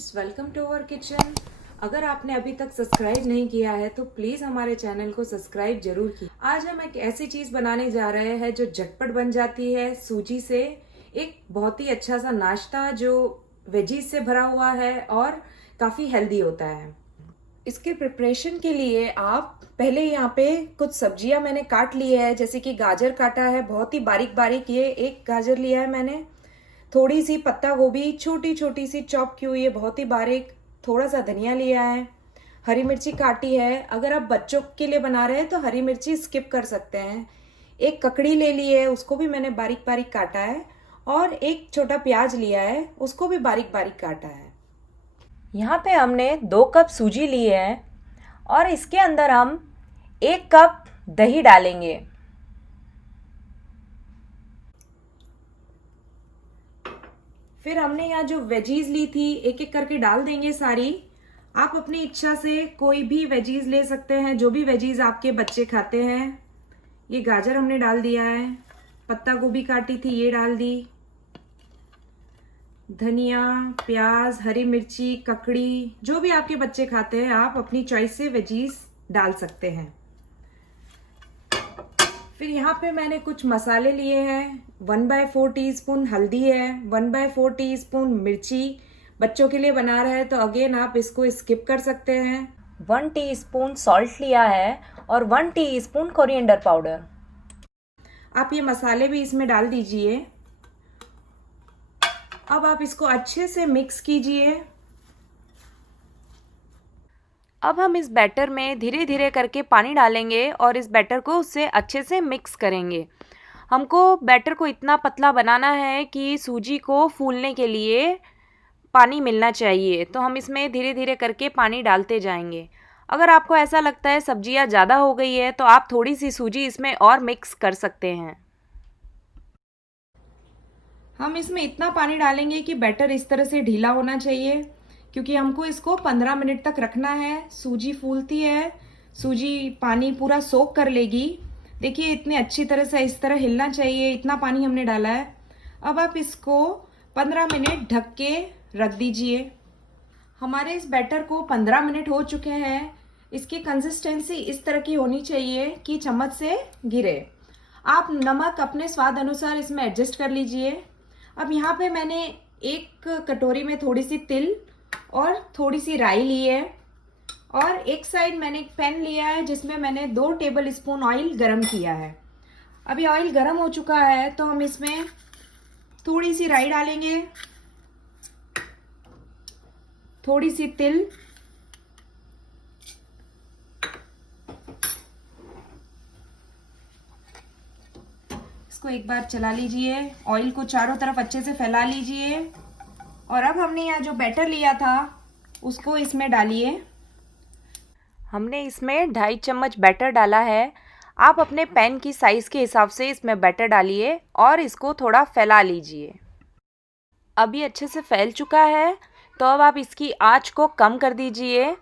Friends, welcome to our kitchen. अगर आपने अभी तक सब्सक्राइब नहीं किया है तो प्लीज हमारे चैनल को सब्सक्राइब जरूर की। आज हम एक ऐसी चीज बनाने जा रहे हैं जो झटपट बन जाती है सूजी से। एक बहुत ही अच्छा सा नाश्ता जो वेजीज से भरा हुआ है और काफी हेल्दी होता है। इसके प्रिपरेशन के लिए आप पहले यहाँ पे कुछ सब्जियां मैंने काट ली है, जैसे कि गाजर काटा है बहुत ही बारीक बारीक, ये एक गाजर लिया है मैंने। थोड़ी सी पत्ता गोभी छोटी छोटी सी चॉप की हुई है बहुत ही बारीक। थोड़ा सा धनिया लिया है। हरी मिर्ची काटी है। अगर आप बच्चों के लिए बना रहे हैं तो हरी मिर्ची स्किप कर सकते हैं। एक ककड़ी ले ली है, उसको भी मैंने बारीक बारीक काटा है। और एक छोटा प्याज लिया है, उसको भी बारीक बारीक काटा है। यहाँ पे हमने 2 कप सूजी ली है और इसके अंदर हम 1 कप दही डालेंगे। फिर हमने यहाँ जो वेजीज ली थी एक एक करके डाल देंगे सारी। आप अपनी इच्छा से कोई भी वेजीज ले सकते हैं, जो भी वेजीज आपके बच्चे खाते हैं। ये गाजर हमने डाल दिया है, पत्ता गोभी काटी थी ये डाल दी, धनिया, प्याज, हरी मिर्ची, ककड़ी, जो भी आपके बच्चे खाते हैं आप अपनी चॉइस से वेजीज डाल सकते हैं। फिर यहाँ पे मैंने कुछ मसाले लिए हैं। 1/4 टीस्पून हल्दी है, 1/4 टीस्पून मिर्ची। बच्चों के लिए बना रहे हैं तो अगेन आप इसको स्किप कर सकते हैं। 1 टीस्पून सॉल्ट लिया है और 1 टीस्पून कोरिएंडर पाउडर। आप ये मसाले भी इसमें डाल दीजिए। अब आप इसको अच्छे से मिक्स कीजिए। अब हम इस बैटर में धीरे धीरे करके पानी डालेंगे और इस बैटर को उससे अच्छे से मिक्स करेंगे। हमको बैटर को इतना पतला बनाना है कि सूजी को फूलने के लिए पानी मिलना चाहिए, तो हम इसमें धीरे धीरे करके पानी डालते जाएंगे। अगर आपको ऐसा लगता है सब्जियां ज़्यादा हो गई है तो आप थोड़ी सी सूजी इसमें और मिक्स कर सकते हैं। हम इसमें इतना पानी डालेंगे कि बैटर इस तरह से ढीला होना चाहिए, क्योंकि हमको इसको 15 मिनट तक रखना है। सूजी फूलती है, सूजी पानी पूरा सोक कर लेगी। देखिए इतनी अच्छी तरह से इस तरह हिलना चाहिए, इतना पानी हमने डाला है। अब आप इसको 15 मिनट ढक के रख दीजिए। हमारे इस बैटर को 15 मिनट हो चुके हैं। इसकी कंसिस्टेंसी इस तरह की होनी चाहिए कि चम्मच से गिरे। आप नमक अपने स्वाद अनुसार इसमें एडजस्ट कर लीजिए। अब यहाँ पे मैंने एक कटोरी में थोड़ी सी तिल और थोड़ी सी राई ली है, और एक साइड मैंने एक पैन लिया है जिसमें मैंने 2 टेबल स्पून ऑयल गरम किया है। अभी ऑयल गरम हो चुका है तो हम इसमें थोड़ी सी राई डालेंगे, थोड़ी सी तिल, इसको एक बार चला लीजिए। ऑयल को चारों तरफ अच्छे से फैला लीजिए। और अब हमने यहाँ जो बैटर लिया था उसको इसमें डालिए। हमने इसमें 2.5 चम्मच बैटर डाला है। आप अपने पैन की साइज़ के हिसाब से इसमें बैटर डालिए और इसको थोड़ा फैला लीजिए। अभी अच्छे से फैल चुका है तो अब आप इसकी आंच को कम कर दीजिए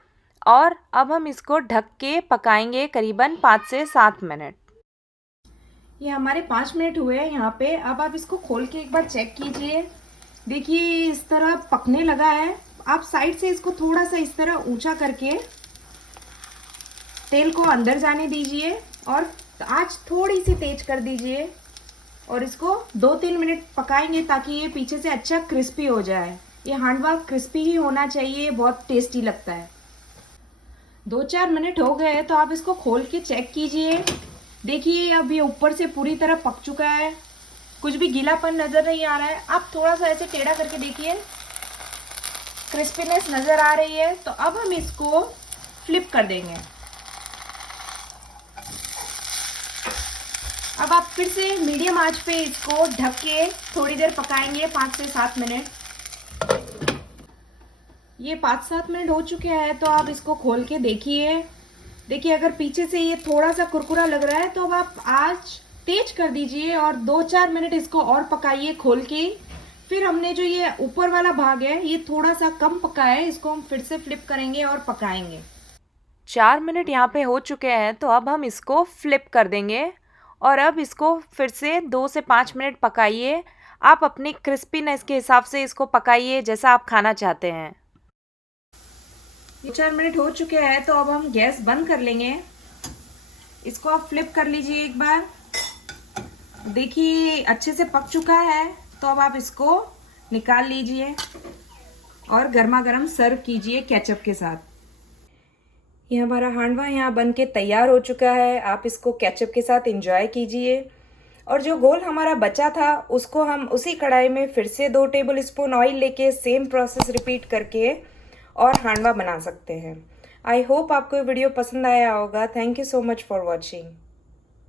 और अब हम इसको ढक के पकाएंगे करीबन 5 से 7 मिनट। ये हमारे 5 मिनट हुए हैं यहाँ पे। अब आप इसको खोल के एक बार चेक कीजिए। देखिए इस तरह पकने लगा है। आप साइड से इसको थोड़ा सा इस तरह ऊंचा करके तेल को अंदर जाने दीजिए और आंच थोड़ी सी तेज कर दीजिए और इसको 2-3 मिनट पकाएंगे ताकि ये पीछे से अच्छा क्रिस्पी हो जाए। ये हांडवा क्रिस्पी ही होना चाहिए, बहुत टेस्टी लगता है। 2-4 मिनट हो गए तो आप इसको खोल के चेक कीजिए। देखिए अब ये ऊपर से पूरी तरह पक चुका है, कुछ भी गीलापन नजर नहीं आ रहा है। आप थोड़ा सा ऐसे टेढ़ा करके देखिए, क्रिस्पीनेस नजर आ रही है। तो अब हम इसको फ्लिप कर देंगे। अब आप फिर से मीडियम आंच पे इसको ढक के थोड़ी देर पकाएंगे, 5 से 7 मिनट। ये 5-7 मिनट हो चुके हैं तो आप इसको खोल के देखिए। देखिए अगर पीछे से ये थोड़ा सा कुरकुरा लग रहा है तो अब आप आंच तेज कर दीजिए और 2-4 मिनट इसको और पकाइए खोल के। फिर हमने जो ये ऊपर वाला भाग है ये थोड़ा सा कम पका है, इसको हम फिर से फ्लिप करेंगे और पकाएंगे। 4 मिनट यहाँ पे हो चुके हैं तो अब हम इसको फ्लिप कर देंगे और अब इसको फिर से 2 से 5 मिनट पकाइए। आप अपनी क्रिस्पीनेस के हिसाब से इसको पकाइए जैसा आप खाना चाहते हैं। 4 मिनट हो चुके हैं, तो अब हम गैस बंद कर लेंगे। इसको आप फ्लिप कर लीजिए एक बार। देखिए अच्छे से पक चुका है, तो अब आप इसको निकाल लीजिए और गर्मा गर्म सर्व कीजिए केचप के साथ। ये हमारा हांडवा यहाँ बन के तैयार हो चुका है। आप इसको केचप के साथ एंजॉय कीजिए। और जो घोल हमारा बचा था उसको हम उसी कढ़ाई में फिर से 2 टेबल स्पून ऑयल लेके सेम प्रोसेस रिपीट करके और हांडवा बना सकते हैं। आई होप आपको ये वीडियो पसंद आया होगा। Thank you so much for watching.